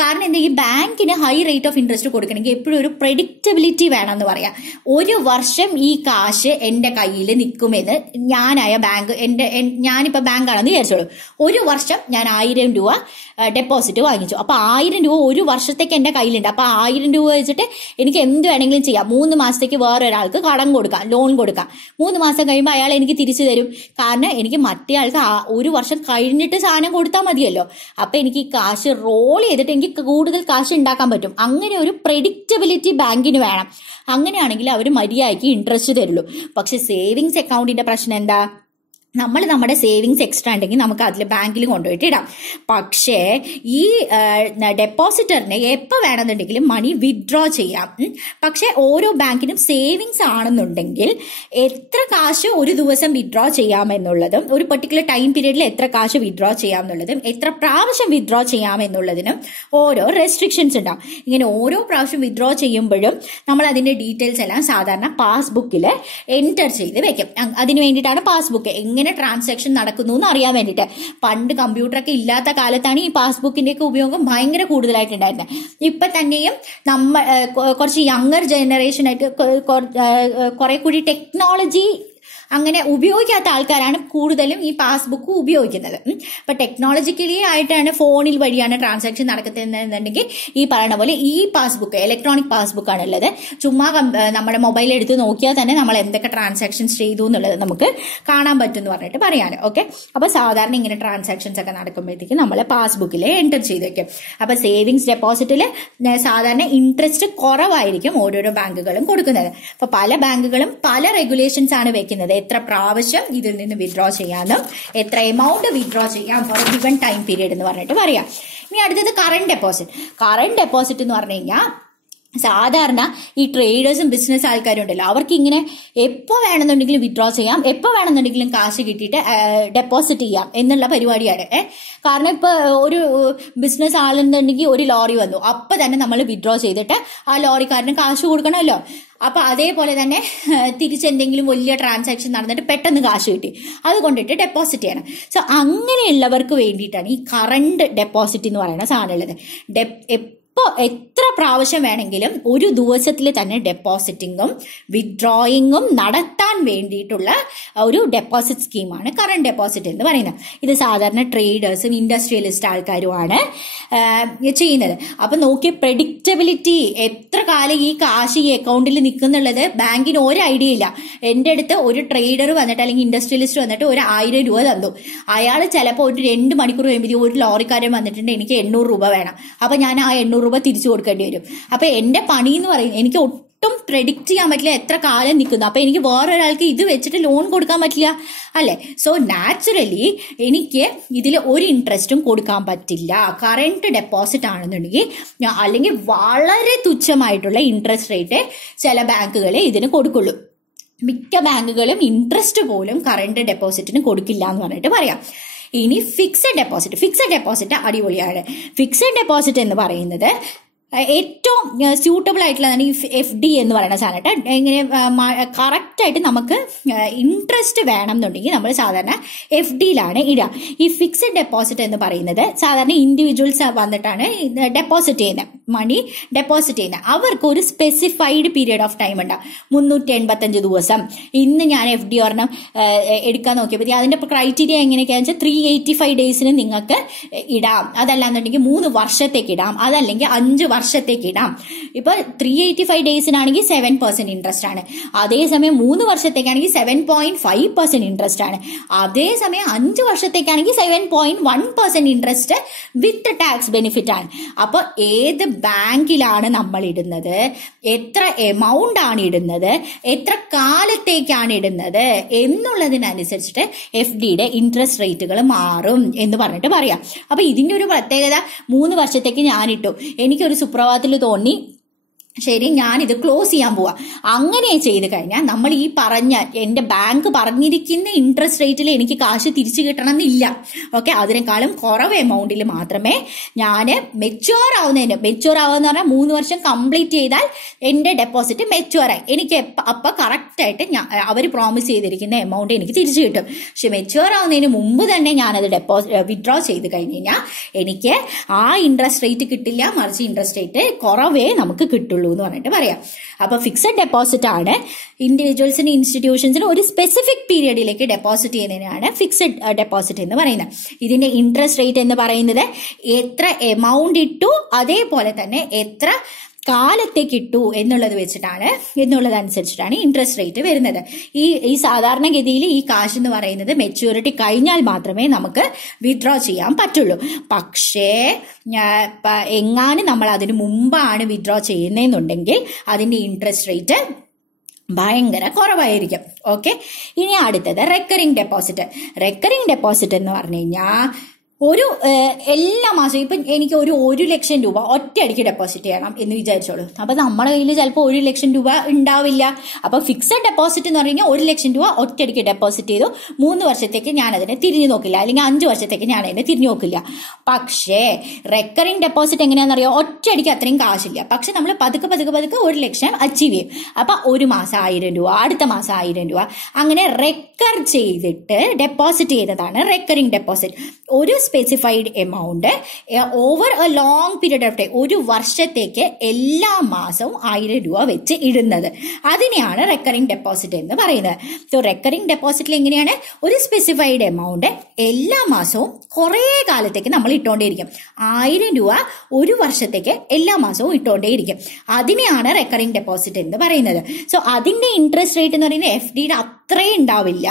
കാരണം എന്താ, ഈ ബാങ്കിന് ഹൈ റേറ്റ് ഓഫ് ഇൻട്രസ്റ്റ് കൊടുക്കണമെങ്കിൽ എപ്പോഴും ഒരു പ്രെഡിക്റ്റബിലിറ്റി വേണമെന്ന് പറയാം. ഒരു വർഷം ഈ കാശ് എന്റെ കയ്യിൽ നിൽക്കുമെന്ന് ഞാനിപ്പോ ബാങ്കാണെന്ന് വിചാരിച്ചോളൂ. ഒരു വർഷം ഞാൻ 1000 രൂപ ഡെപ്പോസിറ്റ് വാങ്ങിച്ചു. അപ്പൊ 1000 രൂപ ഒരു വർഷത്തേക്ക് എന്റെ കയ്യിലുണ്ട്. അപ്പൊ 1000 രൂപ വെച്ചിട്ട് എനിക്ക് എന്ത് വേണമെങ്കിലും ചെയ്യാം. 3 മാസത്തേക്ക് വേറൊരാൾക്ക് കടം കൊടുക്കാം, ലോൺ കൊടുക്കാം. 3 മാസം കഴിയുമ്പോൾ അയാൾ എനിക്ക് തിരിച്ചു തരും. കാരണം എനിക്ക് മറ്റേ ആൾക്ക് ഒരു വർഷം കഴിഞ്ഞിട്ട് സാധനം കൊടുത്താൽ മതിയല്ലോ. അപ്പൊ എനിക്ക് ഈ കാശ് റോൾ ചെയ്തിട്ട് എനിക്ക് കൂടുതൽ കാശ് ഉണ്ടാക്കാൻ പറ്റും. അങ്ങനെ ഒരു പ്രെഡിക്റ്റബിലിറ്റി ബാങ്കിന് വേണം. അങ്ങനെയാണെങ്കിൽ അവർ മര്യാദയ്ക്ക് ഇൻട്രസ്റ്റ് തരുള്ളൂ. പക്ഷെ സേവിങ്സ് അക്കൗണ്ടിന്റെ പ്രശ്നം എന്താ, നമ്മുടെ സേവിങ്സ് എക്സ്ട്രാ ഉണ്ടെങ്കിൽ നമുക്ക് അതിൽ ബാങ്കിൽ കൊണ്ടുപോയിട്ട് ഇടാം. പക്ഷേ ഈ ഡെപ്പോസിറ്ററിന് എപ്പോൾ വേണമെന്നുണ്ടെങ്കിലും മണി വിഡ്രോ ചെയ്യാം. പക്ഷെ ഓരോ ബാങ്കിനും സേവിങ്സ് ആണെന്നുണ്ടെങ്കിൽ എത്ര കാശ് ഒരു ദിവസം വിഡ്രോ ചെയ്യാമെന്നുള്ളതും ഒരു പെർട്ടിക്കുലർ ടൈം പീരീഡിൽ എത്ര കാശ് വിഡ്രോ ചെയ്യാമെന്നുള്ളതും എത്ര പ്രാവശ്യം വിഡ്രോ ചെയ്യാമെന്നുള്ളതിനും ഓരോ റെസ്ട്രിക്ഷൻസ് ഉണ്ടാവും. ഇങ്ങനെ ഓരോ പ്രാവശ്യം വിഡ്രോ ചെയ്യുമ്പോഴും നമ്മൾ അതിന്റെ ഡീറ്റെയിൽസ് എല്ലാം സാധാരണ പാസ്ബുക്കിൽ എൻറ്റർ ചെയ്ത് വെക്കും. അതിന് വേണ്ടിയിട്ടാണ് പാസ്ബുക്ക്. എങ്ങനെ ട്രാൻസാക്ഷൻ നടക്കുന്നു എന്ന് അറിയാൻ വേണ്ടിയിട്ട്. പണ്ട് കമ്പ്യൂട്ടറൊക്കെ ഇല്ലാത്ത കാലത്താണ് ഈ പാസ്ബുക്കിന്റെ ഒക്കെ ഉപയോഗം ഭയങ്കര കൂടുതലായിട്ടുണ്ടായിരുന്നത്. ഇപ്പൊ തന്നെയും കുറച്ച് യങ്ങർ ജനറേഷൻ ആയിട്ട് കുറെ കൂടി ടെക്നോളജി അങ്ങനെ ഉപയോഗിക്കാത്ത ആൾക്കാരാണ് കൂടുതലും ഈ പാസ്ബുക്ക് ഉപയോഗിക്കുന്നത്. അപ്പൊ ടെക്നോളജിക്കലി ആയിട്ടാണ് ഫോണിൽ വഴിയാണ് ട്രാൻസാക്ഷൻ നടക്കുന്നതെന്നുണ്ടെങ്കിൽ ഈ പറയുന്ന പോലെ ഈ പാസ്ബുക്ക് ഇലക്ട്രോണിക് പാസ്ബുക്ക് ആണുള്ളത്. ചുമ്മാ നമ്മുടെ മൊബൈൽ എടുത്ത് നോക്കിയാൽ തന്നെ നമ്മൾ എന്തൊക്കെ ട്രാൻസാക്ഷൻസ് ചെയ്തു എന്നുള്ളത് നമുക്ക് കാണാൻ പറ്റും എന്ന് പറഞ്ഞിട്ട് പറയാണ്. ഓക്കെ, അപ്പൊ സാധാരണ ഇങ്ങനെ ട്രാൻസാക്ഷൻസ് ഒക്കെ നടക്കുമ്പോഴത്തേക്ക് നമ്മൾ പാസ്ബുക്കിൽ എൻ്റർ ചെയ്ത് വെക്കും. അപ്പൊ സേവിങ്സ് ഡെപ്പോസിറ്റിൽ സാധാരണ ഇൻട്രസ്റ്റ് കുറവായിരിക്കും ഓരോരോ ബാങ്കുകളും കൊടുക്കുന്നത്. അപ്പൊ പല ബാങ്കുകളും പല റെഗുലേഷൻസ് ആണ് വെക്കുന്നത്. എത്ര പ്രാവശ്യം ഇതിൽ നിന്ന് വിത്ഡ്രോ ചെയ്യാനും എത്ര എമൗണ്ട് വിത്ഡ്രോ ചെയ്യാം ഫോർ ഗിവൺ ടൈം പീരീഡ് എന്ന് പറഞ്ഞിട്ട് പറയാം. ഇനി അടുത്തത് കറന്റ് ഡെപ്പോസിറ്റ്. കറന്റ് ഡെപ്പോസിറ്റ് എന്ന് പറഞ്ഞു കഴിഞ്ഞാൽ സാധാരണ ഈ ട്രേഡേഴ്സും ബിസിനസ് ആൾക്കാരും ഉണ്ടല്ലോ, അവർക്ക് ഇങ്ങനെ എപ്പോൾ വേണമെന്നുണ്ടെങ്കിലും വിത്ഡ്രോ ചെയ്യാം, എപ്പോൾ വേണമെന്നുണ്ടെങ്കിലും കാശ് കിട്ടിയിട്ട് ഡെപ്പോസിറ്റ് ചെയ്യാം എന്നുള്ള പരിപാടിയാണ്. കാരണം ഇപ്പൊ ഒരു ബിസിനസ് ആളെന്നുണ്ടെങ്കിൽ ഒരു ലോറി വന്നു, അപ്പൊ തന്നെ നമ്മൾ വിത്ഡ്രോ ചെയ്തിട്ട് ആ ലോറിക്കാരന് കാശ് കൊടുക്കണമല്ലോ. അപ്പൊ അതേപോലെ തന്നെ തിരിച്ചെന്തെങ്കിലും വലിയ ട്രാൻസാക്ഷൻ നടന്നിട്ട് പെട്ടെന്ന് കാശ് കിട്ടി, അതുകൊണ്ടിട്ട് ഡെപ്പോസിറ്റ് ചെയ്യണം. സോ അങ്ങനെയുള്ളവർക്ക് വേണ്ടിയിട്ടാണ് ഈ കറണ്ട് ഡെപ്പോസിറ്റ് എന്ന് പറയുന്ന സാധനം ഉള്ളത്. ഇപ്പോൾ എത്ര പ്രാവശ്യം വേണമെങ്കിലും ഒരു ദിവസത്തിൽ തന്നെ ഡെപ്പോസിറ്റിങ്ങും വിത്ഡ്രോയിങ്ങും നടത്താൻ വേണ്ടിയിട്ടുള്ള ഒരു ഡെപ്പോസിറ്റ് സ്കീമാണ് കറണ്ട് ഡെപ്പോസിറ്റ് എന്ന് പറയുന്നത്. ഇത് സാധാരണ ട്രേഡേഴ്സും ഇൻഡസ്ട്രിയലിസ്റ്റ് ആൾക്കാരുമാണ് ചെയ്യുന്നത്. അപ്പൊ നോക്കിയ പ്രെഡിക്റ്റബിലിറ്റി, എത്ര കാലം ഈ കാശ് ഈ അക്കൗണ്ടിൽ നിൽക്കുന്നുള്ളത് ബാങ്കിന് ഒരു ഐഡിയ ഇല്ല. എൻ്റെ അടുത്ത് ഒരു ട്രേഡർ വന്നിട്ട് അല്ലെങ്കിൽ ഇൻഡസ്ട്രിയലിസ്റ്റ് വന്നിട്ട് ഒരു 1000 രൂപ തന്നു. അയാൾ ചിലപ്പോൾ ഒരു 2 മണിക്കൂർ കഴിയുമ്പോൾ ഒരു ലോറിക്കാരൻ വന്നിട്ടുണ്ട്, എനിക്ക് 800 രൂപ വേണം. അപ്പൊ ഞാൻ ആ 800 രൂപ തിരിച്ചു കൊടുക്കേണ്ടി വരും. അപ്പൊ എന്റെ പണി എന്ന് പറയുന്നത് എനിക്ക് ഒട്ടും പ്രെഡിക്റ്റ് ചെയ്യാൻ പറ്റില്ല എത്ര കാലം നിൽക്കുന്നു. അപ്പൊ എനിക്ക് വേറൊരാൾക്ക് ഇത് വെച്ചിട്ട് ലോൺ കൊടുക്കാൻ പറ്റില്ല അല്ലെ. സോ നാച്ചുറലി എനിക്ക് ഇതിൽ ഒരു ഇൻട്രസ്റ്റും കൊടുക്കാൻ പറ്റില്ല. കറന്റ് ഡെപ്പോസിറ്റ് ആണെന്നുണ്ടെങ്കിൽ അല്ലെങ്കിൽ വളരെ തുച്ഛമായിട്ടുള്ള ഇൻട്രസ്റ്റ് റേറ്റ് ചില ബാങ്കുകളെ ഇതിന് കൊടുക്കുള്ളൂ. മിക്ക ബാങ്കുകളും ഇൻട്രസ്റ്റ് പോലും കറന്റ് ഡെപ്പോസിറ്റിന് കൊടുക്കില്ല എന്ന് പറഞ്ഞിട്ട് പറയാം. ഇനി ഫിക്സഡ് ഡെപ്പോസിറ്റ് അടിപൊളിയാണ്. ഫിക്സഡ് ഡെപ്പോസിറ്റ് എന്ന് പറയുന്നത് ഏറ്റവും സ്യൂട്ടബിൾ ആയിട്ടുള്ളതാണ് ഈ FD എന്ന് പറയുന്ന സാധനം. ഇങ്ങനെ കറക്റ്റ് ആയിട്ട് നമുക്ക് ഇൻട്രസ്റ്റ് വേണം എന്നുണ്ടെങ്കിൽ നമ്മൾ സാധാരണ FDയിലാണ് ഇടുക. ഈ ഫിക്സഡ് ഡെപ്പോസിറ്റ് എന്ന് പറയുന്നത് സാധാരണ ഇൻഡിവിജ്വൽസ് വന്നിട്ടാണ് ഡെപ്പോസിറ്റ് ചെയ്യുന്നത്, മണി ഡെപ്പോസിറ്റ് ചെയ്യുന്നത്. അവർക്ക് ഒരു സ്പെസിഫൈഡ് പീരീഡ് ഓഫ് ടൈം ഉണ്ടാവും, 385 ദിവസം. ഇന്ന് ഞാൻ FD ഒരെണ്ണം എടുക്കാൻ നോക്കിയപ്പോൾ അതിന്റെ ക്രൈറ്റീരിയ എങ്ങനെയൊക്കെയാണെന്ന് വെച്ചാൽ 385 ഡേയ്സിന് നിങ്ങൾക്ക് ഇടാം, അതല്ലാന്നുണ്ടെങ്കിൽ 3 വർഷത്തേക്ക് ഇടാം, അതല്ലെങ്കിൽ 5 വർഷത്തേക്ക് ഇടാം. ഇപ്പൊ 385 ഡേയ്സിനാണെങ്കിൽ 7% ഇൻട്രസ്റ്റ് ആണ്. അതേസമയം 3 വർഷത്തേക്കാണെങ്കിൽ 7.5% ഇൻട്രസ്റ്റ് ആണ്. അതേസമയം 5 വർഷത്തേക്കാണെങ്കിൽ 7.1% ഇൻട്രസ്റ്റ് വിത്ത് ടാക്സ് ബെനിഫിറ്റ് ആണ്. അപ്പൊ ഏത് ബാങ്കിലാണ് നമ്മൾ ഇടുന്നത്, എത്ര എമൗണ്ട് ആണ് ഇടുന്നത്, എത്ര കാലത്തേക്കാണ് ഇടുന്നത് എന്നുള്ളതിനനുസരിച്ചിട്ട് FDയുടെ ഇൻട്രസ്റ്റ് റേറ്റുകൾ മാറും എന്ന് പറഞ്ഞിട്ട് പറയാം. അപ്പൊ ഇതിന്റെ ഒരു പ്രത്യേകത, 3 വർഷത്തേക്ക് ഞാനിട്ടു, എനിക്കൊരു സുപ്രഭാതത്തിൽ തോന്നി ശരി ഞാനിത് ക്ലോസ് ചെയ്യാൻ പോവാ, അങ്ങനെ ചെയ്ത് കഴിഞ്ഞാൽ നമ്മൾ ഈ പറഞ്ഞ എന്റെ ബാങ്ക് പറഞ്ഞിരിക്കുന്ന ഇൻട്രസ്റ്റ് റേറ്റിൽ എനിക്ക് കാശ് തിരിച്ചു കിട്ടണം എന്നില്ല. ഓക്കെ, അതിനേക്കാളും കുറവ് എമൗണ്ടിൽ മാത്രമേ ഞാൻ മെച്യൂർ ആവുന്ന പറഞ്ഞാൽ 3 വർഷം കംപ്ലീറ്റ് ചെയ്താൽ എന്റെ ഡെപ്പോസിറ്റ് മെച്യൂറായി എനിക്ക് അപ്പൊ കറക്റ്റ് ആയിട്ട് അവർ പ്രോമിസ് ചെയ്തിരിക്കുന്ന എമൗണ്ട് എനിക്ക് തിരിച്ചു കിട്ടും. പക്ഷെ മെച്യൂർ ആവുന്നതിന് മുമ്പ് തന്നെ ഞാനത് വിത്ഡ്രോ ചെയ്ത് കഴിഞ്ഞ് കഴിഞ്ഞാൽ എനിക്ക് ആ ഇൻട്രസ്റ്റ് റേറ്റ് കിട്ടില്ല, മറിച്ച് ഇൻട്രസ്റ്റ് റേറ്റ് കുറവേ നമുക്ക് കിട്ടുള്ളൂ എന്ന് പറഞ്ഞിട്ട് പറയാം. അപ്പൊ ഫിക്സഡ് ഡെപ്പോസിറ്റ് ആണ് ഇൻഡിവിജ്വൽസിന് ഇൻസ്റ്റിറ്റ്യൂഷൻസിന് ഒരു സ്പെസിഫിക് പീരിയഡിലേക്ക് ഡെപ്പോസിറ്റ് ചെയ്യുന്നതിനാണ് ഫിക്സഡ് ഡെപ്പോസിറ്റ് എന്ന് പറയുന്നത്. ഇതിന്റെ ഇൻട്രസ്റ്റ് റേറ്റ് എന്ന് പറയുന്നത് എത്ര എമൗണ്ട് ഇട്ടു അതേപോലെ തന്നെ എത്ര കാലത്തേക്ക് ഇട്ടു എന്നുള്ളതനുസരിച്ചിട്ടാണ് ഇൻട്രസ്റ്റ് റേറ്റ് വരുന്നത്. ഈ സാധാരണഗതിയിൽ ഈ കാശ് എന്ന് പറയുന്നത് മെച്യൂരിറ്റി കഴിഞ്ഞാൽ മാത്രമേ നമുക്ക് വിത്ഡ്രോ ചെയ്യാൻ പറ്റുള്ളൂ. പക്ഷേ എങ്ങാനും നമ്മൾ അതിന് മുമ്പാണ് വിത്ഡ്രോ ചെയ്യുന്നതെന്നുണ്ടെങ്കിൽ അതിന്റെ ഇൻട്രസ്റ്റ് റേറ്റ് ഭയങ്കര കുറവായിരിക്കും. ഓക്കെ, ഇനി അടുത്തത് റെക്കറിംഗ് ഡെപ്പോസിറ്റ് എന്ന് പറഞ്ഞു കഴിഞ്ഞാൽ ഒരു എല്ലാ മാസവും ഇപ്പം എനിക്ക് 1 ലക്ഷം രൂപ ഒറ്റയടിക്ക് ഡെപ്പോസിറ്റ് ചെയ്യണം എന്ന് വിചാരിച്ചോളൂ. അപ്പൊ നമ്മുടെ കയ്യിൽ ചിലപ്പോൾ 1 ലക്ഷം രൂപ ഉണ്ടാവില്ല. അപ്പൊ ഫിക്സഡ് ഡെപ്പോസിറ്റ് എന്ന് പറഞ്ഞു കഴിഞ്ഞാൽ 1 ലക്ഷം രൂപ ഒറ്റയടിക്ക് ഡെപ്പോസിറ്റ് ചെയ്തു, 3 വർഷത്തേക്ക് ഞാൻ അതിനെ തിരിഞ്ഞു നോക്കില്ല, അല്ലെങ്കിൽ 5 വർഷത്തേക്ക് ഞാൻ അതിനെ തിരിഞ്ഞു നോക്കില്ല. പക്ഷേ റെക്കറിംഗ് ഡെപ്പോസിറ്റ് എങ്ങനെയാണെന്നറിയോ, ഒറ്റയടിക്ക് അത്രയും കാശില്ല, പക്ഷെ നമ്മൾ പതുക്കെ 1 ലക്ഷം അച്ചീവ് ചെയ്യും. അപ്പൊ ഒരു മാസം 1000 രൂപ, അടുത്ത മാസം 1000 രൂപ, അങ്ങനെ റെക്കർ ചെയ്തിട്ട് ഡെപ്പോസിറ്റ് ചെയ്യുന്നതാണ് റെക്കറിംഗ് ഡെപ്പോസിറ്റ്. ഒരു specified amount over A long period of time, ഒരു വർഷത്തേക്ക് എല്ലാ മാസവും 1000 രൂപ വെച്ച് ഇടുന്നത്, അതിനെയാണ് റെക്കറിംഗ് ഡെപ്പോസിറ്റ് എന്ന് പറയുന്നത്. സോ റെക്കറിംഗ് ഡെപ്പോസിറ്റിൽ എങ്ങനെയാണ്, ഒരു സ്പെസിഫൈഡ് എമൗണ്ട് എല്ലാ മാസവും കുറേ കാലത്തേക്ക് നമ്മൾ ഇട്ടുകൊണ്ടേയിരിക്കും. 1000 രൂപ ഒരു വർഷത്തേക്ക് എല്ലാ മാസവും ഇട്ടുകൊണ്ടേയിരിക്കും. അതിനെയാണ് റെക്കറിംഗ് ഡെപ്പോസിറ്റ് എന്ന് പറയുന്നത്. സോ അതിന്റെ ഇൻട്രസ്റ്റ് റേറ്റ് എന്ന് പറയുന്നത് FDയുടെ അത്രയും ഉണ്ടാവില്ല,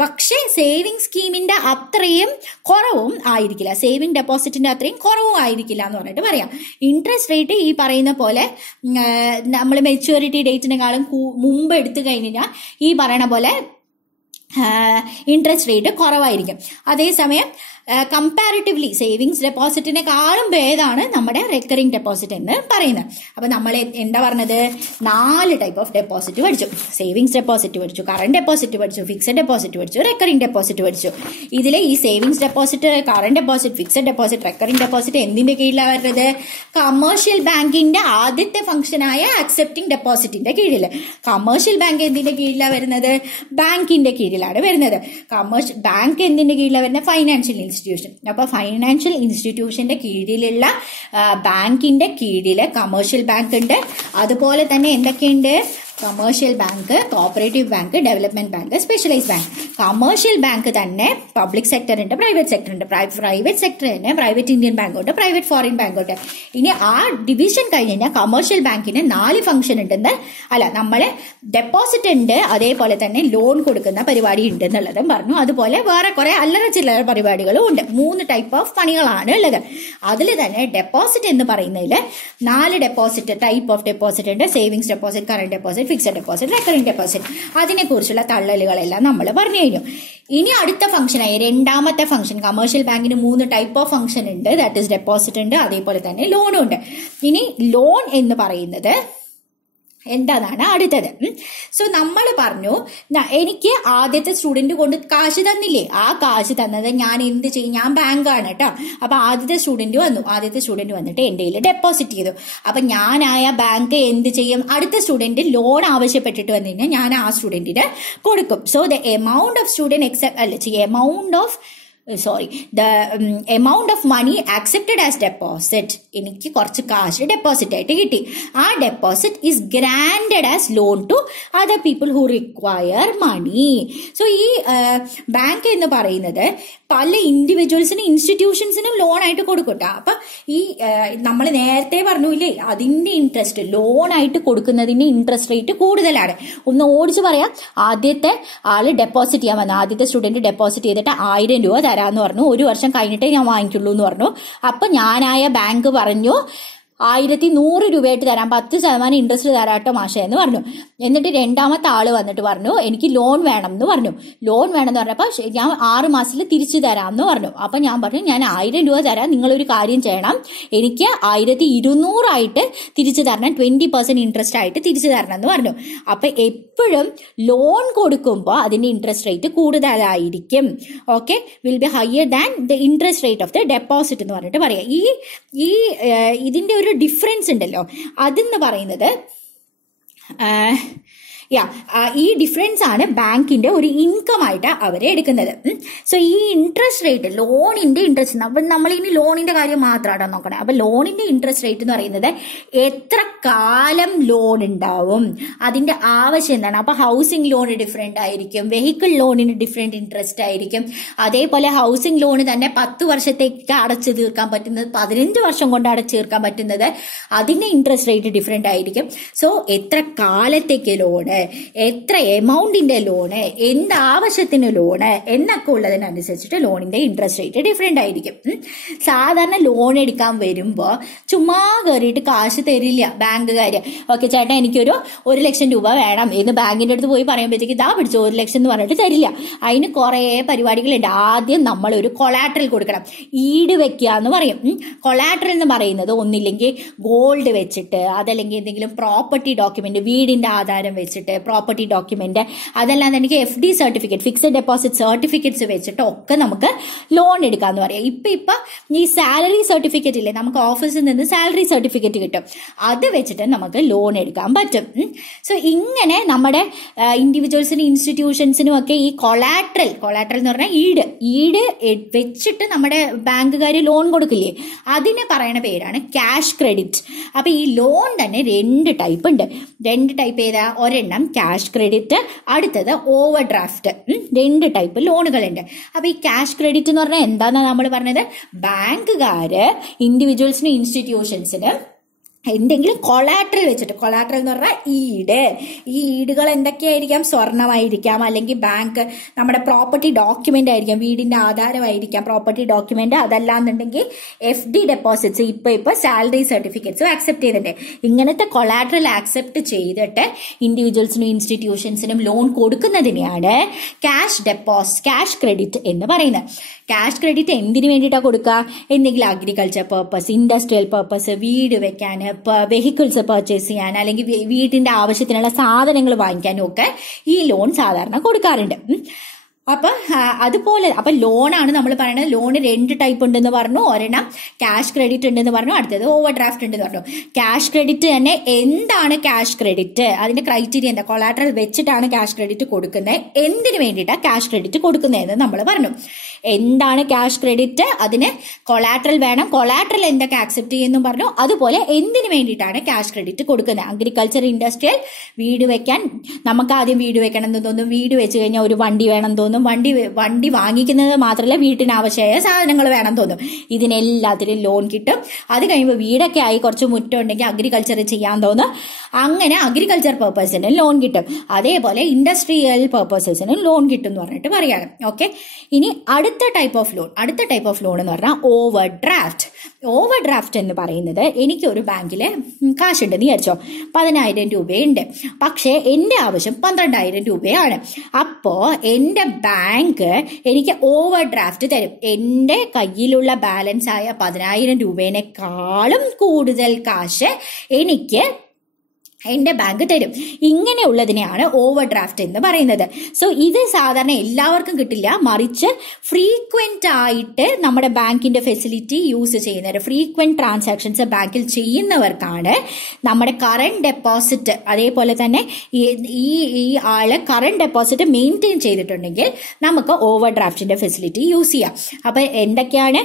പക്ഷേ സേവിങ് സ്കീമിന്റെ അത്രയും കുറവും ആയിരിക്കില്ല, സേവിങ് ഡെപ്പോസിറ്റിന്റെ അത്രയും കുറവും ആയിരിക്കില്ല എന്ന് പറഞ്ഞിട്ട് പറയാം. ഇൻട്രസ്റ്റ് റേറ്റ് ഈ പറയുന്ന പോലെ നമ്മൾ മെച്യൂരിറ്റി ഡേറ്റിനെക്കാളും മുമ്പ് എടുത്തു കഴിഞ്ഞാൽ ഈ പറയണ പോലെ ഇൻട്രസ്റ്റ് റേറ്റ് കുറവായിരിക്കും. അതേസമയം കമ്പാരിറ്റീവ്ലി സേവിങ്സ് ഡെപ്പോസിറ്റിനെക്കാളും ഭേദമാണ് നമ്മുടെ റെക്കറിംഗ് ഡെപ്പോസിറ്റ് എന്ന് പറയുന്നത്. അപ്പൊ നമ്മൾ എന്താ പറഞ്ഞത്, 4 ടൈപ്പ് ഓഫ് ഡെപ്പോസിറ്റ് പഠിച്ചു. സേവിങ്സ് ഡെപ്പോസിറ്റ് പഠിച്ചു, കറന്റ് ഡെപ്പോസിറ്റ് പഠിച്ചു, ഫിക്സഡ് ഡെപ്പോസിറ്റ് പഠിച്ചു, റെക്കറിംഗ് ഡെപ്പോസിറ്റ് പഠിച്ചു. ഇതിലെ ഈ savings deposit, current deposit, fixed deposit, recurring deposit എന്തിന്റെ കീഴിലാണ് വരുന്നത്, കമേഴ്ഷ്യൽ ബാങ്കിന്റെ ആദ്യത്തെ ഫംഗ്ഷനായ അക്സെപ്റ്റിംഗ് ഡെപ്പോസിറ്റിന്റെ കീഴിൽ. കമേഴ്ഷ്യൽ ബാങ്ക് എന്തിന്റെ കീഴിലാണ് വരുന്നത്, ബാങ്കിന്റെ കീഴിലാണ് വരുന്നത്. ബാങ്ക് എന്തിന്റെ കീഴിലാണ് വരുന്നത്, ഫൈനാൻഷ്യൽ ഇൻസ്റ്റിറ്റ്യൂഷൻ. അപ്പൊ ഫൈനാൻഷ്യൽ ഇൻസ്റ്റിറ്റ്യൂഷന്റെ കീഴിലുള്ള ബാങ്കിന്റെ കീഴില് കമേഴ്ഷ്യൽ ബാങ്ക് ഉണ്ട്. അതുപോലെ തന്നെ എന്തൊക്കെയുണ്ട്, commercial bank, cooperative bank, development bank, specialised bank. Commercial bank തന്നെ പബ്ലിക് സെക്ടർ ഉണ്ട്, പ്രൈവറ്റ് സെക്ടർ ഉണ്ട്. പ്രൈവറ്റ് സെക്ടർ തന്നെ പ്രൈവറ്റ് ഇന്ത്യൻ ബാങ്ക് ഉണ്ട്, പ്രൈവറ്റ് ഫോറിൻ ബാങ്ക് ഉണ്ട്. ഇനി ആ ഡിവിഷൻ കഴിഞ്ഞ് കഴിഞ്ഞാൽ കമേഴ്ഷ്യൽ ബാങ്കിന് 4 ഫംഗ്ഷൻ ഉണ്ടെന്ന്, അല്ല നമ്മള് ഡെപ്പോസിറ്റ് ഉണ്ട്, അതേപോലെ തന്നെ ലോൺ കൊടുക്കുന്ന പരിപാടി ഉണ്ട് എന്നുള്ളതും പറഞ്ഞു. അതുപോലെ വേറെ കുറെ അല്ലറ ചില്ലറ പരിപാടികളും ഉണ്ട്. 3 ടൈപ്പ് ഓഫ് പണികളാണ് ഉള്ളത്. അതിൽ തന്നെ ഡെപ്പോസിറ്റ് എന്ന് പറയുന്നതിൽ 4 ഡെപ്പോസിറ്റ് ടൈപ്പ് ഓഫ് ഡെപ്പോസിറ്റ് ഉണ്ട്. Savings deposit, current deposit, fixed deposit, recurring deposit. അതിനെ കുറിച്ചുള്ള തള്ളലുകളെല്ലാം നമ്മൾ പറഞ്ഞു കഴിഞ്ഞു. ഇനി അടുത്ത ഫംഗ്ഷനായി രണ്ടാമത്തെ ഫംഗ്ഷൻ, കമേഴ്ഷ്യൽ ബാങ്കിന് 3 ടൈപ്പ് ഓഫ് ഫംഗ്ഷൻ ഉണ്ട്. ദാറ്റ് ഈസ് ഡെപ്പോസിറ്റ് ഉണ്ട്, അതേപോലെ തന്നെ ലോണും ഉണ്ട്. ഇനി ലോൺ എന്ന് പറയുന്നത് എന്താണെന്നാണ് അടുത്തത്. സോ നമ്മൾ പറഞ്ഞു, എനിക്ക് ആദ്യത്തെ സ്റ്റുഡന്റ് കൊണ്ട് കാശ് തന്നില്ലേ, ആ കാശ് തന്നത് ഞാൻ എന്ത് ചെയ്യും, ഞാൻ ബാങ്കാണ് കേട്ടോ. അപ്പൊ ആദ്യത്തെ സ്റ്റുഡന്റ് വന്നിട്ട് എന്റെ കയ്യിൽ ഡെപ്പോസിറ്റ് ചെയ്തു. അപ്പൊ ഞാനായ ബാങ്ക് എന്ത് ചെയ്യും, അടുത്ത സ്റ്റുഡന്റ് ലോൺ ആവശ്യപ്പെട്ടിട്ട് വന്നു കഴിഞ്ഞാൽ ഞാൻ ആ സ്റ്റുഡന്റിന് കൊടുക്കും. So the amount of amount of money accepted as deposit, എനിക്ക് കുറച്ച് കാശ് ഡെപ്പോസിറ്റ് ആയിട്ട് കിട്ടി. ആ deposit is granted as loan to other people who require money. So ഈ ബാങ്ക് എന്ന് പറയുന്നത് പല ഇൻഡിവിജ്വൽസിനും ഇൻസ്റ്റിറ്റ്യൂഷൻസിനും ലോൺ ആയിട്ട് കൊടുക്കട്ടെ. അപ്പൊ ഈ നമ്മൾ നേരത്തെ പറഞ്ഞില്ലേ, അതിന്റെ ഇൻട്രസ്റ്റ്, ലോൺ ആയിട്ട് കൊടുക്കുന്നതിന്റെ ഇൻട്രസ്റ്റ് റേറ്റ് കൂടുതലാണ്. ഒന്ന് ഓടിച്ച് പറയാം, ആദ്യത്തെ ആള് ഡെപ്പോസിറ്റ് ചെയ്യാൻ വന്നു, ആദ്യത്തെ സ്റ്റുഡന്റ് ഡെപ്പോസിറ്റ് ചെയ്തിട്ട് 1000 രൂപ തരാന്ന് പറഞ്ഞു, 1 വർഷം കഴിഞ്ഞിട്ടേ ഞാൻ വാങ്ങിക്കുള്ളൂ എന്ന് പറഞ്ഞു. അപ്പൊ ഞാനായ ബാങ്ക് പറഞ്ഞു 1100 രൂപയായിട്ട് തരാം, 10% ഇൻട്രസ്റ്റ് തരാട്ടോ മാഷേ എന്ന് പറഞ്ഞു. എന്നിട്ട് രണ്ടാമത്തെ ആള് വന്നിട്ട് പറഞ്ഞു എനിക്ക് ലോൺ വേണം എന്ന് പറഞ്ഞു. ലോൺ വേണമെന്ന് പറഞ്ഞപ്പോൾ ഞാൻ 6 മാസത്തിൽ തിരിച്ചു തരാം എന്ന് പറഞ്ഞു. അപ്പൊ ഞാൻ പറഞ്ഞു ഞാൻ 1000 രൂപ തരാം, നിങ്ങളൊരു കാര്യം ചെയ്യണം, എനിക്ക് 1200 ആയിട്ട് തിരിച്ചു തരണം, 20% ഇൻട്രസ്റ്റ് ആയിട്ട് തിരിച്ചു തരണം എന്ന് പറഞ്ഞു. അപ്പൊ എപ്പോഴും ലോൺ കൊടുക്കുമ്പോൾ അതിന്റെ ഇൻട്രസ്റ്റ് റേറ്റ് കൂടുതലായിരിക്കും. Okay, will be higher than the interest rate of the deposit എന്ന് പറഞ്ഞിട്ട് പറയാം. ഇതിന്റെ ഒരു ഡിഫറൻസ് ഉണ്ടല്ലോ, അതെന്ന് പറയുന്നത് ഈ ഡിഫറൻസ് ആണ് ബാങ്കിന്റെ ഒരു ഇൻകം ആയിട്ട് അവരെ എടുക്കുന്നത്. സോ ഈ ഇൻട്രസ്റ്റ് റേറ്റ്, ലോണിന്റെ ഇൻട്രസ്റ്റ്, നമ്മൾ ഇനി ലോണിന്റെ കാര്യം മാത്രമാണ് നോക്കണേ. അപ്പൊ ലോണിന്റെ ഇൻട്രസ്റ്റ് റേറ്റ് എന്ന് പറയുന്നത് എത്ര കാലം ലോൺ ഉണ്ടാവും, അതിന്റെ ആവശ്യം എന്താണ്. അപ്പൊ ഹൗസിംഗ് ലോൺ ഡിഫറെന്റ് ആയിരിക്കും, വെഹിക്കിൾ ലോണിന് ഡിഫറെന്റ് ഇൻട്രസ്റ്റ് ആയിരിക്കും. അതേപോലെ ഹൗസിംഗ് ലോൺ തന്നെ 10 വർഷത്തേക്ക് അടച്ചു തീർക്കാൻ പറ്റുന്നത്, 15 വർഷം കൊണ്ട് അടച്ചു തീർക്കാൻ പറ്റുന്നത്, അതിന്റെ ഇൻട്രസ്റ്റ് റേറ്റ് ഡിഫറെന്റ് ആയിരിക്കും. സോ എത്ര കാലത്തേക്ക് ലോണ്, എത്ര എമൗണ്ടിന്റെ ലോണ്, എന്താവശ്യത്തിന് ലോണ് എന്നൊക്കെ ഉള്ളതിനനുസരിച്ചിട്ട് ലോണിന്റെ ഇൻട്രസ്റ്റ് റേറ്റ് ഡിഫറെന്റ് ആയിരിക്കും. സാധാരണ ലോൺ എടുക്കാൻ വരുമ്പോ ചുമ്മാ കയറിയിട്ട് കാശ് തരില്ല ബാങ്കുകാര്. ഓക്കെ ചേട്ടാ എനിക്കൊരു 1 ലക്ഷം രൂപ വേണം എന്ന് ബാങ്കിന്റെ അടുത്ത് പോയി പറയുമ്പോഴത്തേക്ക് ഇതാ പിടിച്ചു 1 ലക്ഷം എന്ന് പറഞ്ഞിട്ട് തരില്ല. അതിന് കുറെ പരിപാടികളുണ്ട്. ആദ്യം നമ്മൾ ഒരു കൊളാട്രൽ കൊടുക്കണം, ഈട് വെക്കുക എന്ന് പറയും. കൊളാട്രൽ എന്ന് പറയുന്നത് ഒന്നില്ലെങ്കിൽ ഗോൾഡ് വെച്ചിട്ട്, അതല്ലെങ്കിൽ എന്തെങ്കിലും പ്രോപ്പർട്ടി ഡോക്യുമെന്റ്, വീടിന്റെ ആധാരം വെച്ചിട്ട്, സർട്ടിഫിക്കറ്റ്, പ്രോപ്പർട്ടി ഡോക്യുമെന്റ്, അതല്ലാന്നുണ്ടെങ്കിൽ FD certificate, fixed deposit certificates വെച്ചിട്ട് ഒക്കെ നമുക്ക് ലോൺ എടുക്കാന്ന് പറയാം. ഇപ്പൊ ഈ സാലറി സർട്ടിഫിക്കറ്റ് ഇല്ലേ, നമുക്ക് ഓഫീസിൽ നിന്ന് സാലറി സർട്ടിഫിക്കറ്റ് കിട്ടും, അത് വെച്ചിട്ട് നമുക്ക് ലോൺ എടുക്കാൻ പറ്റും. സോ ഇങ്ങനെ നമ്മുടെ ഇൻഡിവിജ്വൽസിനും ഇൻസ്റ്റിറ്റ്യൂഷൻസിനും ഒക്കെ ഈ കൊളാട്രൽ എന്ന് പറഞ്ഞാൽ ഈട് വെച്ചിട്ട് നമ്മുടെ ബാങ്കുകാർ ലോൺ കൊടുക്കില്ലേ, അതിനെ പറയുന്ന പേരാണ് ക്യാഷ് ക്രെഡിറ്റ്. അപ്പൊ ഈ ലോൺ തന്നെ 2 ടൈപ്പ് ഉണ്ട്. 2 ടൈപ്പ് ഏതാ? ഒരെണ്ണം ക്യാഷ് ക്രെഡിറ്റ്, അടുത്തത് ഓവർ ഡ്രാഫ്റ്റ്. 2 ടൈപ്പ് ലോണുകളുണ്ട്. അപ്പൊ ഈ ക്യാഷ് ക്രെഡിറ്റ് എന്ന് പറഞ്ഞാൽ എന്താണെന്നാണ് നമ്മൾ പറഞ്ഞത്? ബാങ്കുകാര് ഇൻഡിവിജ്വൽസിനും ഇൻസ്റ്റിറ്റ്യൂഷൻസിനും എന്തെങ്കിലും കൊളാട്രൽ വെച്ചിട്ട്, കൊളാട്രൽ എന്ന് പറഞ്ഞാൽ ഈ ഈടുകൾ എന്തൊക്കെയായിരിക്കാം? സ്വർണമായിരിക്കാം, അല്ലെങ്കിൽ ബാങ്ക് നമ്മുടെ പ്രോപ്പർട്ടി ഡോക്യുമെന്റ് ആയിരിക്കാം, വീടിന്റെ ആധാരമായിരിക്കാം പ്രോപ്പർട്ടി ഡോക്യുമെന്റ്, അതല്ലാന്നുണ്ടെങ്കിൽ FD ഡെപ്പോസിറ്റ്സ്, ഇപ്പൊ സാലറി സർട്ടിഫിക്കറ്റ്സും ആക്സെപ്റ്റ് ചെയ്തിട്ടുണ്ട്. ഇങ്ങനത്തെ കൊളാട്രൽ ആക്സെപ്റ്റ് ചെയ്തിട്ട് ഇൻഡിവിജ്വൽസിനും ഇൻസ്റ്റിറ്റ്യൂഷൻസിനും ലോൺ കൊടുക്കുന്നതിനെയാണ് ക്യാഷ് ക്രെഡിറ്റ് എന്ന് പറയുന്നത്. ക്യാഷ് ക്രെഡിറ്റ് എന്തിനു വേണ്ടിയിട്ടാണ് കൊടുക്കുക? എന്തെങ്കിലും അഗ്രികൾച്ചർ പർപ്പസ്, ഇൻഡസ്ട്രിയൽ പർപ്പസ്, വീട് വെക്കാൻ, വെഹിക്കിൾസ് പർച്ചേസ് ചെയ്യാൻ, അല്ലെങ്കിൽ വീട്ടിന്റെ ആവശ്യത്തിനുള്ള സാധനങ്ങൾ വാങ്ങിക്കാനും ഒക്കെ ഈ ലോൺ സാധാരണ കൊടുക്കാറുണ്ട്. അപ്പൊ ലോണാണ് നമ്മൾ പറയുന്നത്. ലോൺ 2 ടൈപ്പ് ഉണ്ടെന്ന് പറഞ്ഞു. ഒരെണ്ണം ക്യാഷ് ക്രെഡിറ്റ് ഉണ്ടെന്ന് പറഞ്ഞു, അടുത്തത് ഓവർ ഡ്രാഫ്റ്റ് ഉണ്ടെന്ന് പറഞ്ഞു. ക്യാഷ് ക്രെഡിറ്റ് തന്നെ എന്താണ് ക്യാഷ് ക്രെഡിറ്റ്? അതിന്റെ ക്രൈറ്റീരിയ എന്താ? കൊളാട്രൽ വെച്ചിട്ടാണ് ക്യാഷ് ക്രെഡിറ്റ് കൊടുക്കുന്നത്. എന്തിനു വേണ്ടിയിട്ടാണ് ക്യാഷ് ക്രെഡിറ്റ് കൊടുക്കുന്നതെന്ന് നമ്മൾ പറഞ്ഞു. എന്താണ് ക്യാഷ് ക്രെഡിറ്റ്? അതിന് കൊളാട്രൽ വേണം, കൊളാട്രൽ എന്തൊക്കെ ആക്സെപ്റ്റ് ചെയ്യുന്നു പറഞ്ഞു. അതുപോലെ എന്തിനു വേണ്ടിയിട്ടാണ് ക്യാഷ് ക്രെഡിറ്റ് കൊടുക്കുന്നത്? അഗ്രികൾച്ചർ, ഇൻഡസ്ട്രിയൽ, വീട് വെക്കാൻ, നമുക്ക് ആദ്യം വീട് വെക്കണം എന്ന് തോന്നും, വീട് വെച്ച് കഴിഞ്ഞാൽ ഒരു വണ്ടി വേണം തോന്നും, വണ്ടി വാങ്ങിക്കുന്നത് മാത്രമല്ല വീട്ടിന് ആവശ്യമായ സാധനങ്ങൾ വേണം തോന്നും. ഇതിനെല്ലാത്തിനും ലോൺ കിട്ടും. അത് കഴിയുമ്പോൾ വീടൊക്കെ ആയി കുറച്ച് മുറ്റം ഉണ്ടെങ്കിൽ അഗ്രികൾച്ചർ ചെയ്യാൻ തോന്നും, അങ്ങനെ അഗ്രികൾച്ചർ പർപ്പസിന് ലോൺ കിട്ടും. അതേപോലെ ഇൻഡസ്ട്രിയൽ പർപ്പസസിന് ലോൺ കിട്ടും എന്ന് പറഞ്ഞിട്ട് പറയാണ്. ഓക്കെ, ഇനി അടുത്ത ടൈപ്പ് ഓഫ് ലോൺ എന്ന് പറഞ്ഞാൽ ഓവർ ഡ്രാഫ്റ്റ് എന്ന് പറയുന്നത്, എനിക്ക് ഒരു ബാങ്കില് കാശുണ്ടെന്ന് വിചാരിച്ചോ, 10,000 രൂപയുണ്ട്, പക്ഷേ എന്റെ ആവശ്യം 12,000 രൂപയാണ്. അപ്പോ എന്റെ ബാങ്ക് എനിക്ക് ഓവർ ഡ്രാഫ്റ്റ് തരും. എന്റെ കയ്യിലുള്ള ബാലൻസ് ആയ 10,000 രൂപേനേക്കാളും കൂടുതൽ കാശ് എനിക്ക് എന്റെ ബാങ്ക് തരും. ഇങ്ങനെയുള്ളതിനെയാണ് ഓവർ ഡ്രാഫ്റ്റ് എന്ന് പറയുന്നത്. സോ ഇത് സാധാരണ എല്ലാവർക്കും കിട്ടില്ല, മറിച്ച് ഫ്രീക്വന്റ് ആയിട്ട് നമ്മുടെ ബാങ്കിന്റെ ഫെസിലിറ്റി യൂസ് ചെയ്യുന്നവർ, ഫ്രീക്വന്റ് ട്രാൻസാക്ഷൻസ് ബാങ്കിൽ ചെയ്യുന്നവർക്കാണ് നമ്മുടെ കറന്റ് ഡെപ്പോസിറ്റ്, അതേപോലെ തന്നെ ഈ ആള് കറന്റ് ഡെപ്പോസിറ്റ് മെയിൻറ്റെയിൻ ചെയ്തിട്ടുണ്ടെങ്കിൽ നമുക്ക് ഓവർ ഡ്രാഫ്റ്റിന്റെ ഫെസിലിറ്റി യൂസ് ചെയ്യാം. അപ്പൊ എന്തൊക്കെയാണ്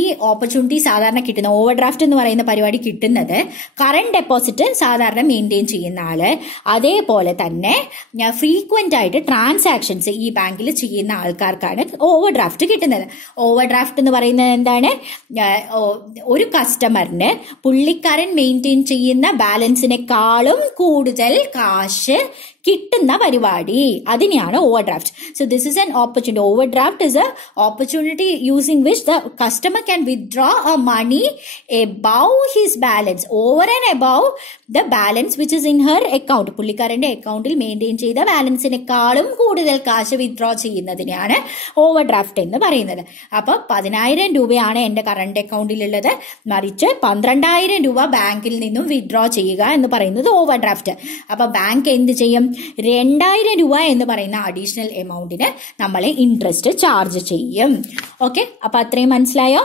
ഈ ഓപ്പർച്യൂണിറ്റി സാധാരണ കിട്ടുന്നത്? ഓവർ ഡ്രാഫ്റ്റ് എന്ന് പറയുന്ന പരിപാടി കിട്ടുന്നത് കറന്റ് ഡെപ്പോസിറ്റ് സാധാരണ മെയിൻറ്റെയിൻ ചെയ്യുന്ന ആള്, അതേപോലെ തന്നെ ഫ്രീക്വന്റ് ആയിട്ട് ട്രാൻസാക്ഷൻസ് ഈ ബാങ്കിൽ ചെയ്യുന്ന ആൾക്കാർക്കാണ് ഓവർ ഡ്രാഫ്റ്റ് കിട്ടുന്നത്. ഓവർ ഡ്രാഫ്റ്റ് എന്ന് പറയുന്നത് എന്താണ്? ഒരു കസ്റ്റമറിന് പുള്ളിക്കാരൻ മെയിൻറ്റെയിൻ ചെയ്യുന്ന ബാലൻസിനേക്കാളും കൂടുതൽ കാശ് കിട്ടുന്ന പരിപാടി, അതിനെയാണ് overdraft. So this is an opportunity. Overdraft is a opportunity using which the customer can withdraw a money above his balance, over and above the balance which is in her account. പുള്ളിക്കാരന്റെ അക്കൗണ്ടിൽ maintain ചെയ്ത ബാലൻസിനേക്കാളും കൂടുതൽ കാശ് withdraw ചെയ്യുന്നതിനെയാണ് over draft എന്ന് പറയുന്നത്. അപ്പൊ 10,000 രൂപയാണ് എന്റെ കറണ്ട് അക്കൗണ്ടിലുള്ളത്, മറിച്ച് 12,000 രൂപ ബാങ്കിൽ നിന്നും വിത്ഡ്രോ ചെയ്യുക എന്ന് പറയുന്നത് ഓവർ ഡ്രാഫ്റ്റ്. അപ്പൊ ബാങ്ക് എന്ത് ചെയ്യും? 2,000 രൂപ എന്ന് പറയുന്ന അഡീഷണൽ എമൗണ്ടിന് നമ്മളെ ഇൻട്രസ്റ്റ് ചാർജ് ചെയ്യും. ഓക്കെ, അപ്പൊ അത്രയും മനസ്സിലായോ?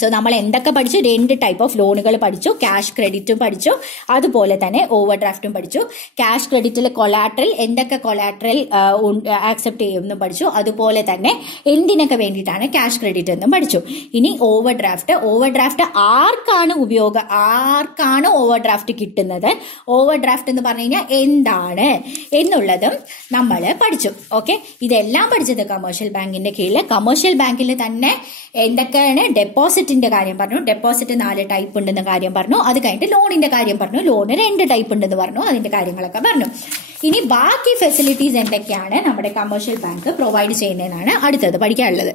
സോ നമ്മൾ എന്തൊക്കെ പഠിച്ചു? 2 ടൈപ്പ് ഓഫ് ലോണുകൾ പഠിച്ചു. ക്യാഷ് ക്രെഡിറ്റും പഠിച്ചു, അതുപോലെ തന്നെ ഓവർ ഡ്രാഫ്റ്റും പഠിച്ചു. ക്യാഷ് ക്രെഡിറ്റിലെ കൊളാട്രൽ, എന്തൊക്കെ കൊളാട്രൽ ആക്സെപ്റ്റ് ചെയ്യുമെന്നും പഠിച്ചു. അതുപോലെ തന്നെ എന്തിനൊക്കെ വേണ്ടിയിട്ടാണ് ക്യാഷ് ക്രെഡിറ്റ് എന്നും പഠിച്ചു. ഇനി ഓവർ ഡ്രാഫ്റ്റ് ആർക്കാണ് ഓവർ ഡ്രാഫ്റ്റ് കിട്ടുന്നത്, ഓവർ ഡ്രാഫ്റ്റ് എന്ന് പറഞ്ഞു കഴിഞ്ഞാൽ എന്താണ് എന്നുള്ളതും നമ്മൾ പഠിച്ചു. ഓക്കെ, ഇതെല്ലാം പഠിച്ചത് കമേഴ്ഷ്യൽ ബാങ്കിന്റെ കീഴിൽ. കമേഴ്ഷ്യൽ ബാങ്കിൽ തന്നെ എന്തൊക്കെയാണ്? ഡെപ്പോസിറ്റിന്റെ കാര്യം പറഞ്ഞു. ഡെപ്പോസിറ്റ് 4 ടൈപ്പ് ഉണ്ടെന്ന കാര്യം പറഞ്ഞു. അത് കഴിഞ്ഞിട്ട് ലോണിന്റെ കാര്യം പറഞ്ഞു. ലോണ് 2 ടൈപ്പ് ഉണ്ടെന്ന് പറഞ്ഞു. അതിന്റെ കാര്യങ്ങളൊക്കെ പറഞ്ഞു. ഇനി ബാക്കി ഫെസിലിറ്റീസ് എന്തൊക്കെയാണ് നമ്മുടെ കമേഴ്ഷ്യൽ ബാങ്ക് പ്രൊവൈഡ് ചെയ്യുന്നതെന്നാണ് അടുത്തത് പഠിക്കാനുള്ളത്.